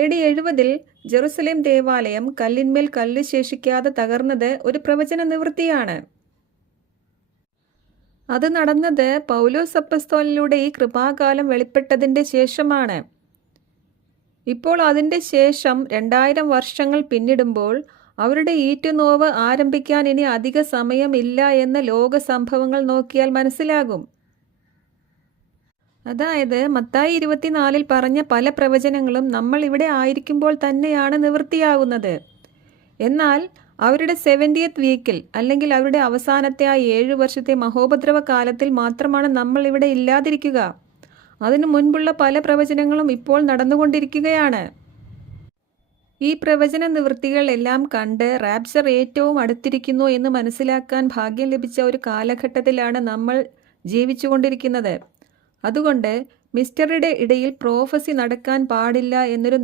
AD 70 Jerusalem ദേവാലയം കല്ലിന്മേൽ കല്ല് ശേഷിക്കാതെ തകർന്നത് ഒരു പ്രവചന നിവൃത്തിയാണ്. അത് നടന്നത് പൗലോസ് അപ്പസ്തോലനിലൂടെ ഈ കൃപാകാലം വെളിപ്പെട്ടതിൻ്റെ ശേഷമാണ്. ഇപ്പോൾ അതിൻ്റെ ശേഷം 2000 വർഷങ്ങൾ പിന്നിടുമ്പോൾ അവരുടെ ഈറ്റുനോവ് ആരംഭിക്കാൻ ഇനി അധിക സമയമില്ല എന്ന് ലോക സംഭവങ്ങൾ നോക്കിയാൽ മനസ്സിലാകും. അതായത് മത്തായി 24 പറഞ്ഞ പല പ്രവചനങ്ങളും നമ്മൾ ഇവിടെ ആയിരിക്കുമ്പോൾ തന്നെയാണ് നിവൃത്തിയാകുന്നത്. എന്നാൽ അവരുടെ 70th വീക്കിൽ അല്ലെങ്കിൽ അവരുടെ അവസാനത്തെ ആ 7 വർഷത്തെ മഹോപദ്രവ കാലത്തിൽ മാത്രമാണ് നമ്മൾ ഇവിടെ ഇല്ലാതിരിക്കുക. അതിനു മുൻപുള്ള പല പ്രവചനങ്ങളും ഇപ്പോൾ നടന്നുകൊണ്ടിരിക്കുകയാണ്. ഈ പ്രവചന നിവൃത്തികൾ എല്ലാം കണ്ട് റാപ്ചർ ഏറ്റവും അടുത്തിരിക്കുന്നു എന്ന് മനസ്സിലാക്കാൻ ഭാഗ്യം ലഭിച്ച ഒരു കാലഘട്ടത്തിലാണ് നമ്മൾ ജീവിച്ചുകൊണ്ടിരിക്കുന്നത്. അതുകൊണ്ട് മിസ്റ്ററുടെ ഇടയിൽ പ്രോഫസി നടക്കാൻ പാടില്ല എന്നൊരു